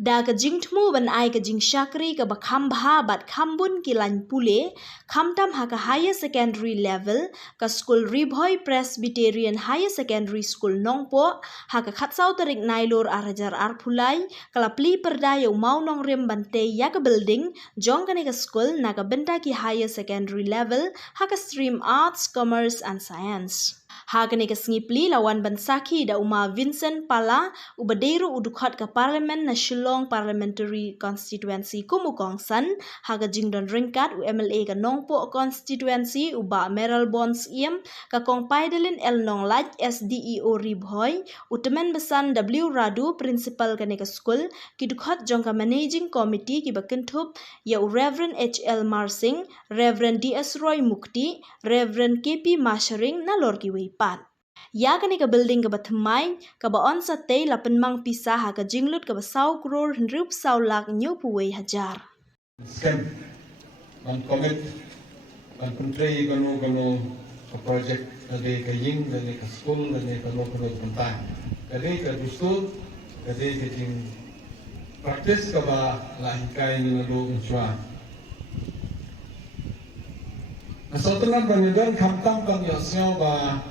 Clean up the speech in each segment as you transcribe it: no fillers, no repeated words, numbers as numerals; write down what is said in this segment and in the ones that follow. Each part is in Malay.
Da ka jingthmu ban ai ka jing shakri ka bakham bha bat khambun ki lan pule khamtam ha ka higher secondary level ka school Ribhoi Presbyterian Higher Secondary School Nongpo ha ka khatsau tarik nailor arajar arphulai kala pli perda yo mau nong rem bante ya ka building jong ka ka school na ka benta ki higher secondary level ha ka stream arts commerce and science. Hagani ka snipli lawan bansaki da uma Vincent Pala ubaderu udukhat ka parliament na Shillong Parliamentary Constituency kumukongsan haga jingdon ringkat UMLA ka Nongpo constituency uba Meral Bonds iem ka kong Paidelin El Nonglaj SDEO Ribhoi utemen besan W Radu principal ka ka school kidukhat jong ka managing committee ki bakentup ya Reverend HL Marsing, Reverend DS Roy Mukti, Reverend KP Mashering na lor ki pat. Ya kani ka building ka bathmai ka baon sa te lapen mang pisah ha ka jinglut ka basau crore hendrup sau lak nyu puwei hajar. Scam, man commit, man country gano ka project kade ka ying, kade ka school, kade ka local punta, kade ka dusul, kade ka jing practice ka ba lahikay ni nado insya. Nasatunan banyagan kamtam kang yasnya ba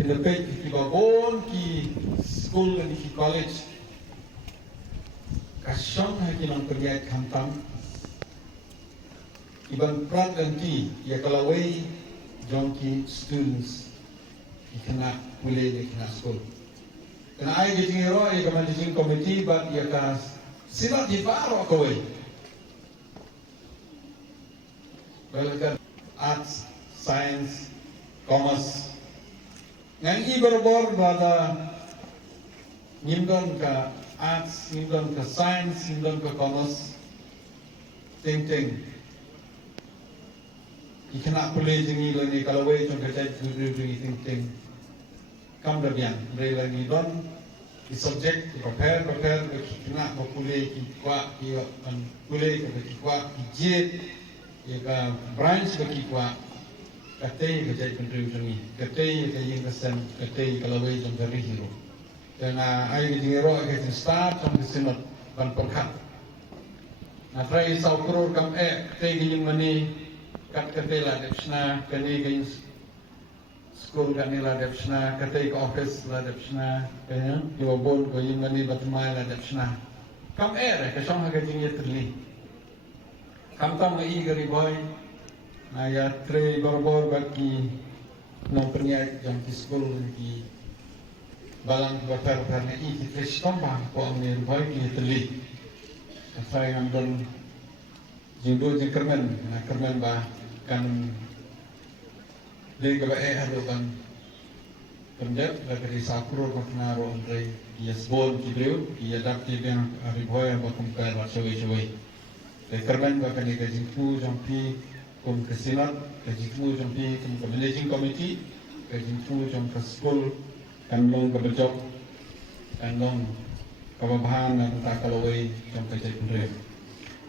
pinapay ki babon ki school dan ki college kasyang haki nang pergiat kamtam iban prat dan ki ya kalaway jong ki students ki kena mulai di kena school kena ay giting hero ay ka managing committee but ya ka sila di paro kaway balagan arts, science, commerce. Yang ibarbor pada nimdon ka arts, nimdon ka science, nimdon ka commerce. Ting. Ikana pulih jengi lagi kalau way jong kacai jengi ting. Kam dabian, mereka lagi don di subject prepare kena pulih kikwa kia pulih kikwa kijet. Ia branch bagi kuat, katai kerja contribution ni, katai kerja kesan, katai kalau way jom dari hero. Dan ayat kerja hero kerja start sampai senat ban perkat. Try sau crore kam katai kerja mani kat katai lah depsna, katai kerja school kan ni lah depsna, katai ke office lah depsna, kaya dua bon kerja mani batmai lah depsna. Kam kesong kerja ni terli. Kamtam ngai gari boy, naya tre borbor bagi nong perniat jam di school di balang bakar karena ini tre stombang po ang ni boy ki teli. Saya ngambil jingdo jingkermen, na kermen ba kan dari kaba hado kan pendek dari sakuro kena ro andre yes bol ki breu ki adaptive yang riboy ba kumpar ba cewek. Kermen bahkan di kajingku jampi kum kesinat, kajingku jampi kum managing committee, kajingku jam ke school, kandung ke berjob, kandung kababahan dan tak kalaway jam kerja pendiri.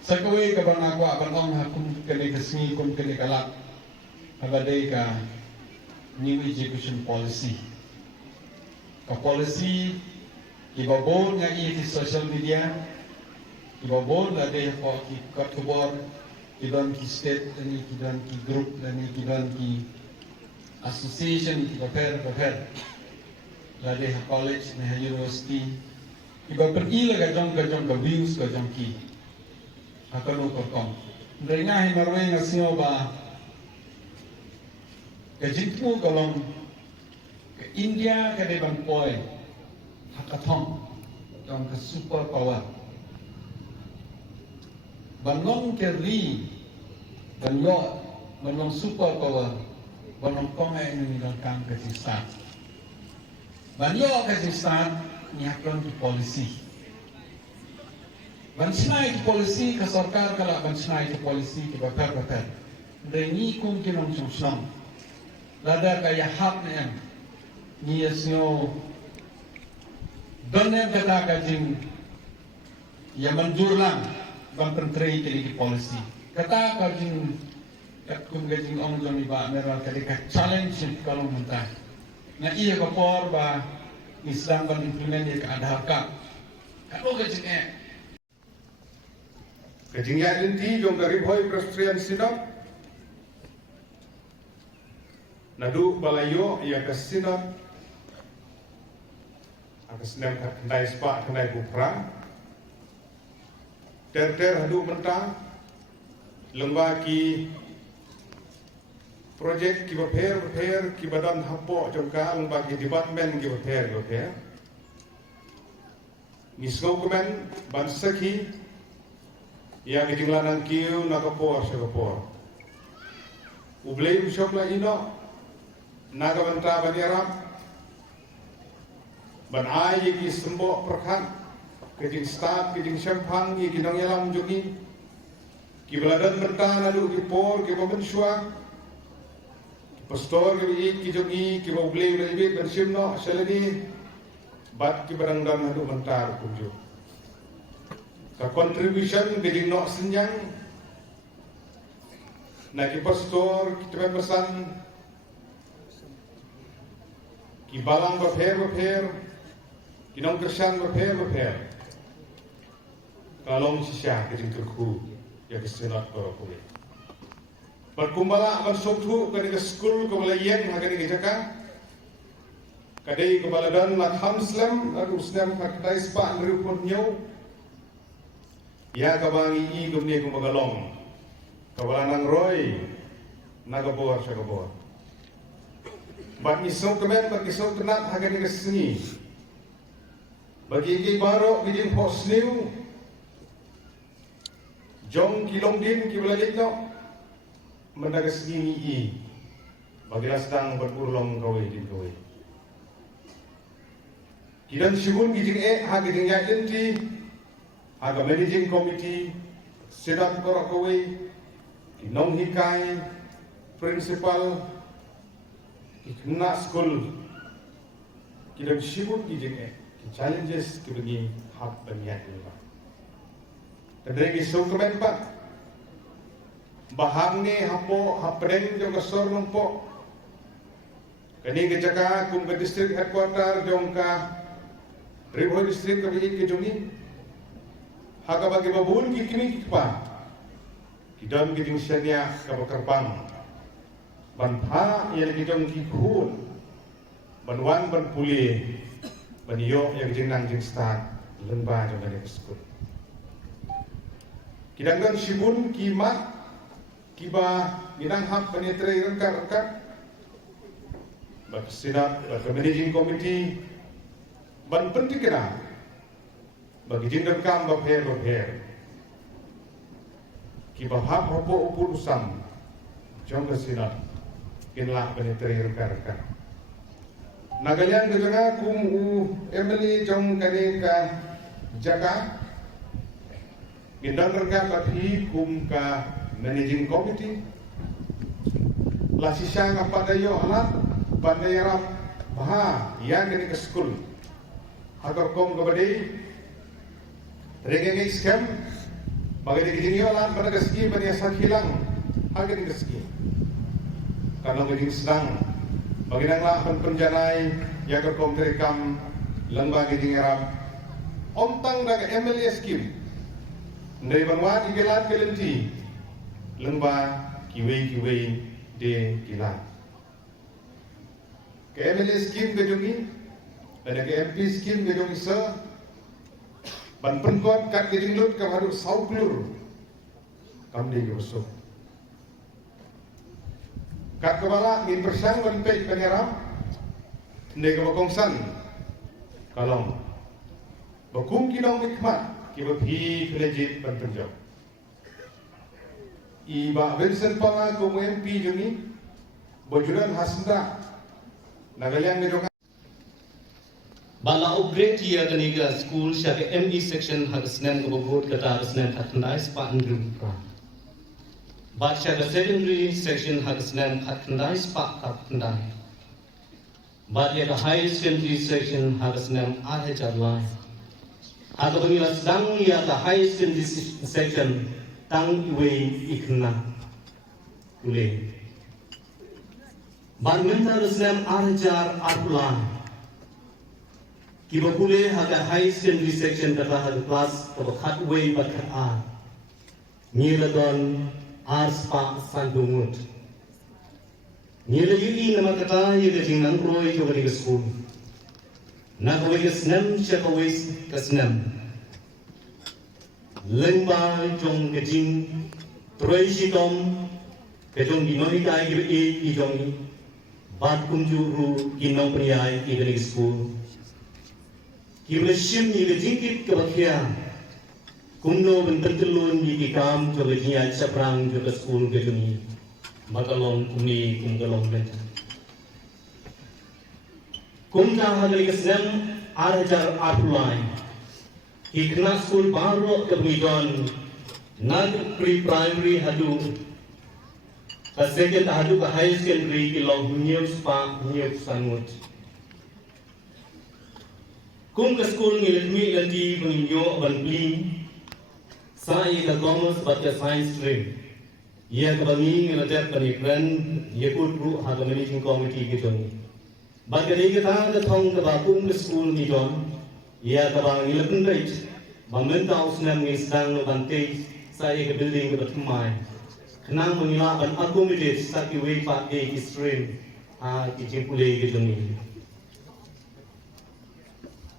Sekaway kabang aku abang hakum kene kesni kum kene kalak, abadai ka new education policy. Ka policy ibabon nga di social media. Ibabon ada yang kau kat keluar, kidan ki state, dan kidan ki group, dan kidan ki association, kita pair, ada yang college, ada yang university. Iba pergi lah kajong ke views kajong ki, akan ukur kong. Mereka himarway ngasih ba, kajingmu kalau ke India kadeban poi, hackathon, jong ke super power. Banong kerli, banong super power, banong kongai ini dalam kesisat. Banyo kesisat nyakron di polisi. Bansinai di polisi ke sarkar kalau bansinai di polisi ke bakar. Rengi kum kinong sungsong. Lada kaya hak niyan. Niyasnyo donen kata kajing ya manjur lang. Bang penteri di polisi. Kata kajing kat kum kajing ong jom iba meral kali ka challenge kalau mentah. Na iya kapor ba Islam ban implement ya ka adhar ka. Kalau kajing Kejingya inti jong dari boy Presbyterian Synod nadu balayo ia ke Synod akas nem kendai spa kendai bupra ter hadu mentang lengba ki projek ki baper ki badan hapo jongka lengba ki department ki baper nisgo kemen bansaki ya kijinglanan kiu nakapor sakapor ublay bishop la ino nagabanta baniarap ban ay ki sembo perkan kijing staff kijing sempang ki kinong yalam jogi ki beladan benta lalu ki por ki babensua pastor ki jogi ki ublay la ibit ban simno selani bat ki barang dan hadu mentar kunjuk ka contribution biding no senyang na ki pastor ki teman pesan ki balang berper ki nong kersan berper kalong sisya ki terku ya kesenat korokule berkumbala bersoktu ke di school ke balayen hagani ke jaka kadai ke baladan lat hamslam adu snam kadai spa nrupun nyau ya kabangi i gumni gumagalong kawalanang roy nagabor sagabor bat isong kemen bat isong tenat hagani kesini bagi ki baro bijing posniu jong kilong din ki balalikno mendagas gini i bagi sedang berurlong gawe din gawe kidan syugun gijing hagijing yakin ti aga managing committee sedang korokaway kinong hikay principal kikna school kidang sibut kijing ki challenges kibagi hak banyak nila kadang isong kemen pa bahang ni hapo hapreng jong kasor nung po kani kejaka kum ke district headquarter jong ka Riboy district kabihit ke jongi haga bagi babun ki kimi pa kidam ki ding senya ka bakarpang ban pha ya ki dong ki khun ban wan ban puli ban yo yang jing nang jing start lengba jong ne skul kidang dan sibun ki mat ki ba minang hak penetre rengkar ba sinat ba managing committee ban penting kena bagi jindan kam berher ki bahap hopo upul usam jong kesinat kinlah penetri rekan-rekan nagalian gejanga kum Emily jong kane ka jaka gindan rekan tapi kum ka managing committee la sisang apadayo alat pandayarap baha yang kene ke school agar kom kabadi Rengenge scam bagi dijiniolan pada keski pada hilang harga di keski karena begini sedang bagi nanglah penjanai yang kerkom terekam lembaga jingerap ontang daga MLA scheme dari banwa digelat kelenti lembaga kiwei de kilat ke MLA scheme ke jongi dan ke MP scheme ke jongi ban penkot kat gejinglut ka harus sauklur kam di rusuk kat kepala ngin persang ban pei pangeram ndai ka bakongsan kalong bakum kinong nikmat ki baphi legit ban penjok iba Vincent Panga ko MP jungi bojuran hasda nagalian ngejong Bala upgrade ya kaniga school syake ME section harusnya ngobot kata harusnya khatandai spa andrupra. Ba syake secondary section harusnya khatandai spa khatandai. Ba ya high secondary section harusnya jarlai. Aga bangila sedang ya high secondary section tang iwe ikna. Ule. Ba mental harusnya jar arpulan. Kiba pule haga high secondary section kata hal class kaba khat way bat khat a Niladon Arspa Sandungut. Nila yui nama kata yila jingnang roi jo ke school. Nak away ke senam siapa away ke senam. Lengba jong ke jing troi si tom ke jong dinoi kai ke jong bat kunjuru kinong priai ke school. Kibla sim ni ke jingkit ke bakia. Kumno bentelun ni kam jo ke jiat saprang jo ke school ke jong Makalong kumi kumgalong benta. Kumta hagali kesem arjar apulai. Ikna school baru kebidon nag pre-primary hadu. Second hadu ke high secondary ilong news pa news sangut. Kum ke school ngilmi lanti menginyo banpli. Saya ke commerce baca science stream. Ia kebangi ngeladap penikran, ia kutru haga managing committee gitu. Bagari kita ketong kebakum ke school ni John, ia kebangi lepen rate, bamenta usnam ngisdang no bante, saya ke building ke batumai. Kenang mengilakan accommodate saki way pak ke stream, kijimpule gitu ni.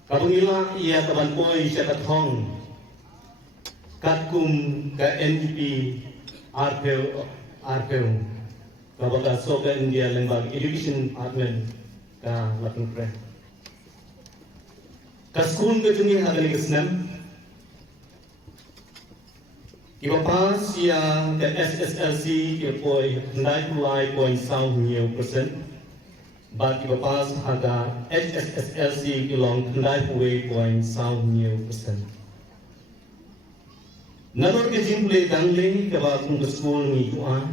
Kabangila ia kebanpoi siya ketong, katkum ke NDP. RPO, kabaga soka India lembag education department ka latung pre. Ka school ke tuni hagali kesnam. Iba pas ya ke SSLC ke poi 9.9%. But iba pas haga HSSLC ke long 9.9%. Nagor ke jimple dangle ke bakung ke school ni tuan.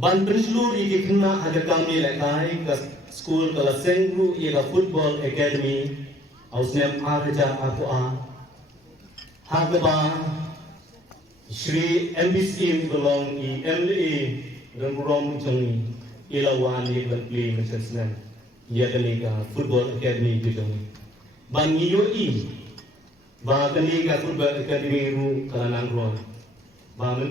Ban prinslu di kena ada kami lekai ke school ke Sengru ia football academy ausnem arja apa hagba Shri MBC belong i MLA dan rom jongi ilawan ni play macam ia kenika football academy tu jongi. Ban i Bahkan ni kat football academy ru kalanang ruang. Bahkan